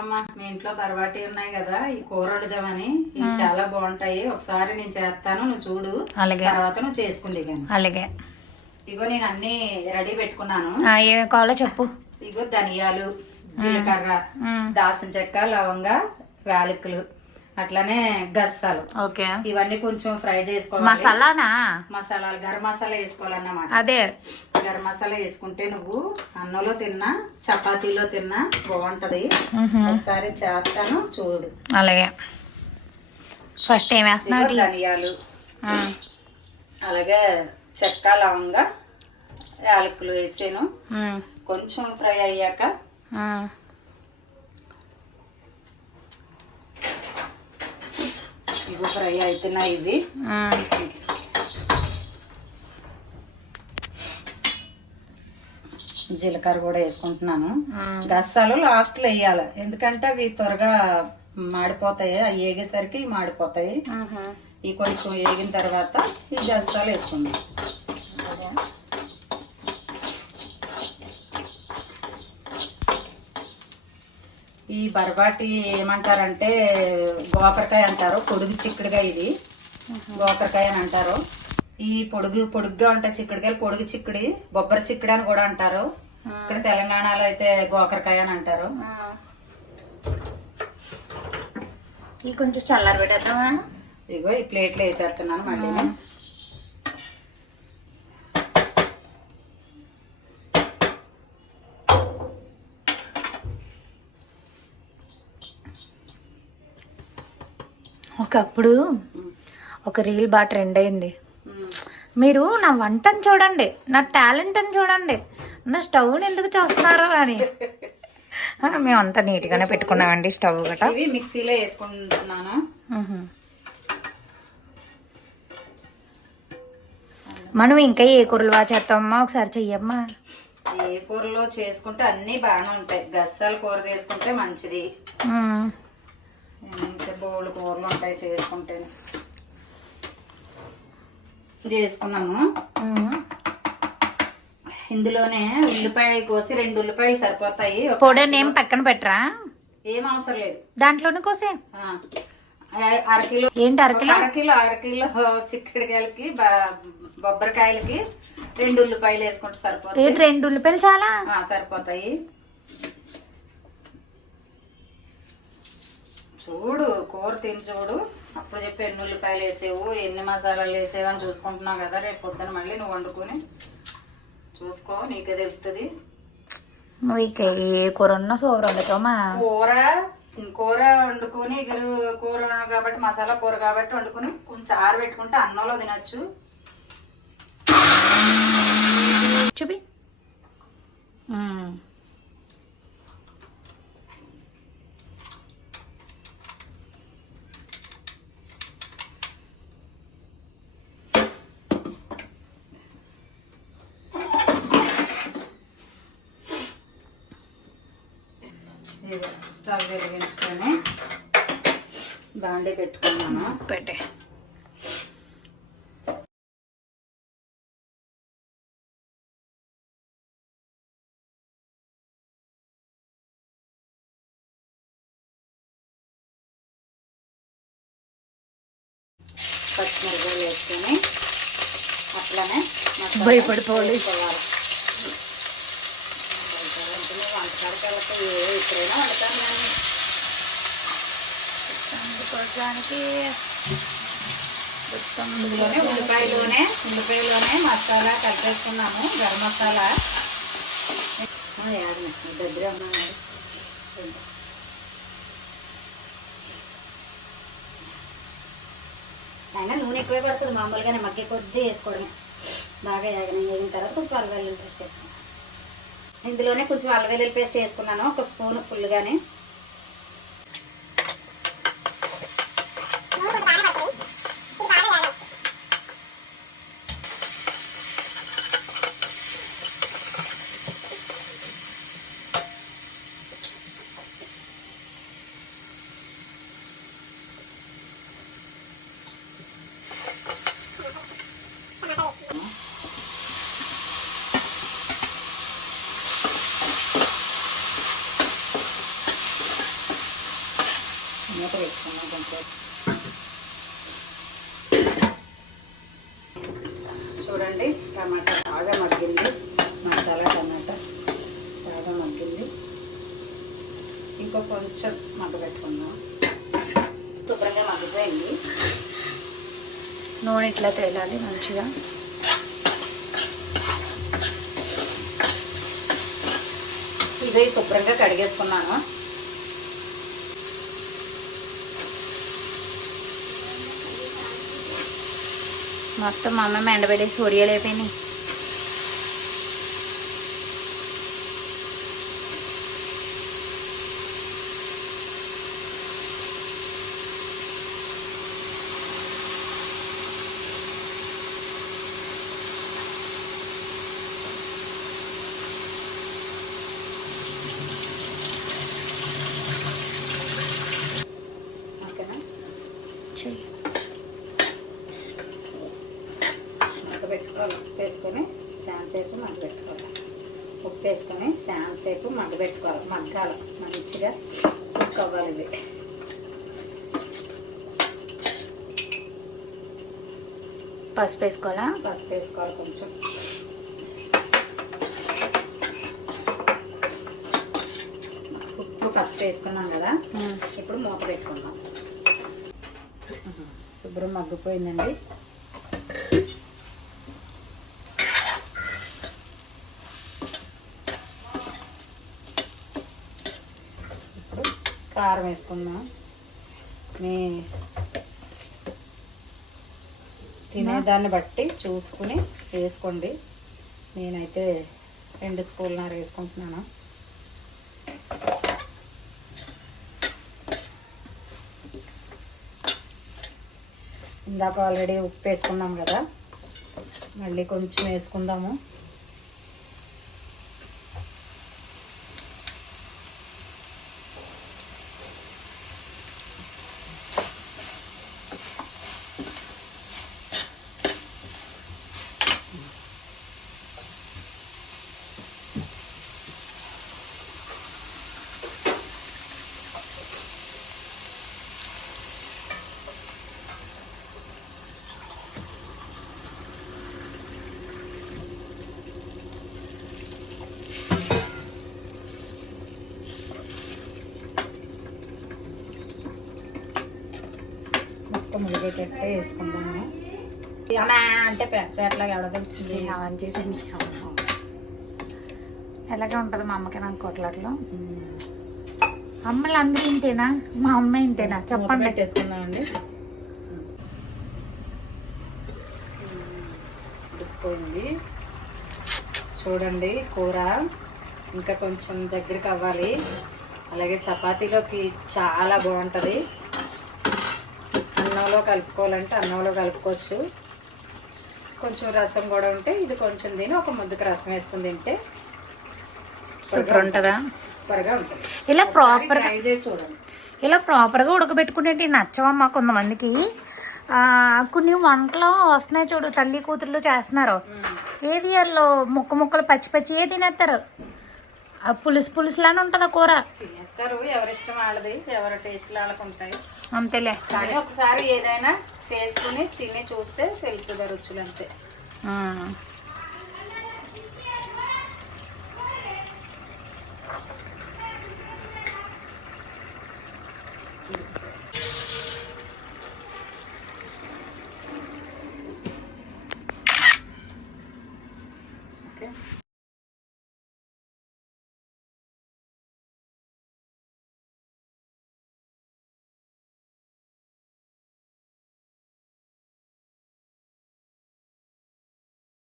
అమ్మ మీ ఇంట్లో బరవాటి ఉన్నాయి కదా, ఈ కూర వండుదామని. ఇవి చాలా బాగుంటాయి. ఒకసారి నేను చేస్తాను, నువ్వు చూడు. అలాగే, తర్వాత నువ్వు చేసుకుంది కానీ. అలాగే. ఇగో నేను అన్ని రెడీ పెట్టుకున్నాను. ఏమి కావాలో చెప్పు. ఇగో ధనియాలు, జీలకర్ర, దాల్చిన చెక్క, లవంగ, యాలకులు, అట్లానే గస్సాలు. ఓకే. ఇవన్నీ కొంచెం ఫ్రై చేసుకోవాలి. మసాలానా? మసాలాలు, గరం మసాలా వేసుకోవాలన్నమాట. అదే గరం మసాలా వేసుకుంటే నువ్వు అన్నంలో తిన్నా, చపాతీలో తిన్నా బాగుంటది. ఒకసారి చేస్తాను, చూడు. అలాగే. ఫస్ట్ ఏం వేస్తున్నావు? ధనియాలు, అలాగే చెక్క, లవంగ, యాలకులు వేసాను. కొంచెం ఫ్రై అయ్యాక ఇవి ఫ్రై అవుతున్నాయి. ఇవి జీలకర్ర కూడా వేసుకుంటున్నాను. గస్సాలు లాస్ట్ లో వేయాలి, ఎందుకంటే అవి త్వరగా మాడిపోతాయి. అవి వేగేసరికి మాడిపోతాయి. ఇవి కొంచెం వేగిన తర్వాత ఈ గస్సాలు వేసుకుందాం. ఈ బరబాటి ఏమంటారంటే గోకరకాయ అంటారు, పొడుగు చిక్కుడుకాయ. ఇది గోకరకాయ అని అంటారు. ఈ పొడుగ్గా ఉంటాయి చిక్కుడుకాయలు, పొడుగు చిక్కుడి, బొబ్బరి చిక్కుడు అని కూడా అంటారు. ఇక్కడ తెలంగాణలో అయితే గోకరకాయ అని అంటారు. ఇవి కొంచెం చల్లారి పెట్టేద్దామా? ఇగో ఈ ప్లేట్లో వేసేస్తున్నాను మళ్ళీ. ఒకప్పుడు ఒక రీల్ బాగా ట్రెండ్ అయింది. మీరు నా వంటని చూడండి, నా టాలెంట్ అని చూడండి, నా స్టవ్ని ఎందుకు చూస్తున్నారు అని. మేము అంతా నీట్గానే పెట్టుకున్నామండి స్టవ్ గట్రా. ఇవి మిక్సీలో వేసుకుంటున్నాను. మనం ఇంకా ఏ కూరలు బాగా చేస్తామమ్మా? ఒకసారి చెయ్యమ్మా. ఏ కూరలో చేసుకుంటే అన్నీ బాగానే ఉంటాయి. గస్సాల కూర చేసుకుంటే మంచిది. బోళ్ళు కూరలు ఉంటాయి చేసుకుంటే. చేసుకున్నాము. ఇందులోనే ఉల్లిపాయ కోసి 2 ఉల్లిపాయలు సరిపోతాయి. పొడిని ఏం పక్కన పెట్టరా? ఏం అవసరం లేదు, దాంట్లోనే కోసే. అరకిలో ఏంటి అరకిలో? అరకిలో చిక్కుడుకాయలకి, బొబ్బరికాయలకి 2 ఉల్లిపాయలు వేసుకుంటే సరిపోతాయి. 2 ఉల్లిపాయలు చాలా సరిపోతాయి. చూడు, కూర తిని చూడు, అప్పుడు చెప్పి ఎన్ని ఉల్లిపాయలు వేసేవు, ఎన్ని మసాలాలు వేసేవు అని చూసుకుంటున్నావు కదా. రేపు పొద్దున మళ్ళీ నువ్వు వండుకొని చూసుకో, నీకే తెలుస్తుంది. ఏ కూర ఉన్నా సూపర్ వండుతామా? కూర వండుకొని కూర కాబట్టి, మసాలా కూర కాబట్టి వండుకొని కొంచెం ఆరబెట్టుకుంటే అన్నంలో తినచ్చు. చూపి. స్టవ్ వెలిగించుకొని బాండీ పెట్టుకున్నాను. పెట్టే. పచ్చిమిరపకాయలు వేసుకొని అట్లనే భయపడిపోవాలి. వంటకాడికి ఎప్పుడైనా వండుతాను కానీ అందుకోవడానికి ఉల్లిపాయలోనే మసాలా కలిపేసుకున్నాము. గరం మసాలా దగ్గర అయినా నూనె ఎక్కువే పడుతుంది. మామూలుగానే మగ్గే కొద్దీ వేసుకోవడమే. బాగా వేగిన తర్వాత కొంచెం అల్లం వెల్లుల్లి పేస్ట్ వేసుకున్నాను. ఇందులోనే కొంచెం అల్లం వెల్లుల్లి పేస్ట్ వేసుకున్నాను, 1 స్పూన్ ఫుల్గానే. మూత వేసుకున్నాం కొంచెం. చూడండి టమాటా బాగా మగ్గింది, మసాలా టమాటా బాగా మగ్గింది. ఇంకో కొంచెం మగ్గబెట్టుకుందాం. శుభ్రంగా మగ్గిపోయింది. నూనె ఇట్లా తేలాలి మంచిగా. ఇది శుభ్రంగా కడిగేసుకున్నాను. మొత్తం మా అమ్మ ఎండబెట్టేసి ఒడియాలు అయిపోయినాయి. ఓకేనా, చెయ్యి. మగ్గబెట్టుకోవాలి. ఉప్పు వేసుకొని శాంతసేపు మగ్గబెట్టుకోవాలి. ఉప్పు వేసుకొని శాంతసేపు మగ్గబెట్టుకోవాలి. మగ్గాలి మంచిగా కుక్ అవ్వాలి. ఇవి పసుపు వేసుకోవాలా? పసుపు వేసుకోవాలి కొంచెం. ఉప్పు పసుపు వేసుకున్నాం కదా, ఇప్పుడు మూత పెట్టుకుందాం. శుభ్రం మగ్గిపోయిందండి. ఇప్పుడు కారం వేసుకుందాం. మీ తినేదాన్ని బట్టి చూసుకుని వేసుకోండి. నేనైతే 2 స్పూన్లు వేసుకుంటున్నాను. ఇందాక ఆల్రెడీ ఉప్పు వేసుకున్నాం కదా, మళ్ళీ కొంచెం వేసుకుందాము. మొత్తం ఉడికేటట్టే వేసుకుందాము. అలా అంటే పెంచట్లాగా ఎవడదలుచుంది ఆన్ చేసి ఎలాగే ఉంటుంది మా అమ్మకి నాకు కొట్లాట్లో. అమ్మలు అందరూ ఇంతేనా? మా అమ్మ ఇంతేనా? చెప్పండి. పెట్టేసుకుందామండి. ఉడికిపోయింది చూడండి. కూర ఇంకా కొంచెం దగ్గరికి అవ్వాలి. అలాగే చపాతీలోకి చాలా బాగుంటుంది. అన్నంలో కలుపుకోవాలంటే అన్నంలో కలుపుకోవచ్చు. కొంచెం రసం కూడా ఉంటే ఇది కొంచెం తిని ఒక ముద్దకు రసం వేసుకుని తింటే సూపర్ ఉంటుందా? సూపర్గా ఉంటుంది. ఇలా ప్రాపర్గా ట్రై చేసి చూడండి. ఇలా ప్రాపర్గా ఉడకబెట్టుకునేవి నచ్చవమ్మా కొంతమందికి. కొన్ని వంటలు వస్తున్నాయి చూడు, తల్లి కూతుర్లు చేస్తున్నారు. ఏది వాళ్ళు ముక్కలు పచ్చి పచ్చి తినేస్తారు. పులుసు పులుసులానే ఉంటుంది కూర. తినేస్తారు, ఎవరిష్టం వాళ్ళది, ఎవరి టేస్ట్ వాళ్ళకు ఉంటాయి. అంతేలే. కానీ ఒకసారి ఏదైనా చేసుకుని తిని చూస్తే తెలుస్తుంది రుచులు అంతే.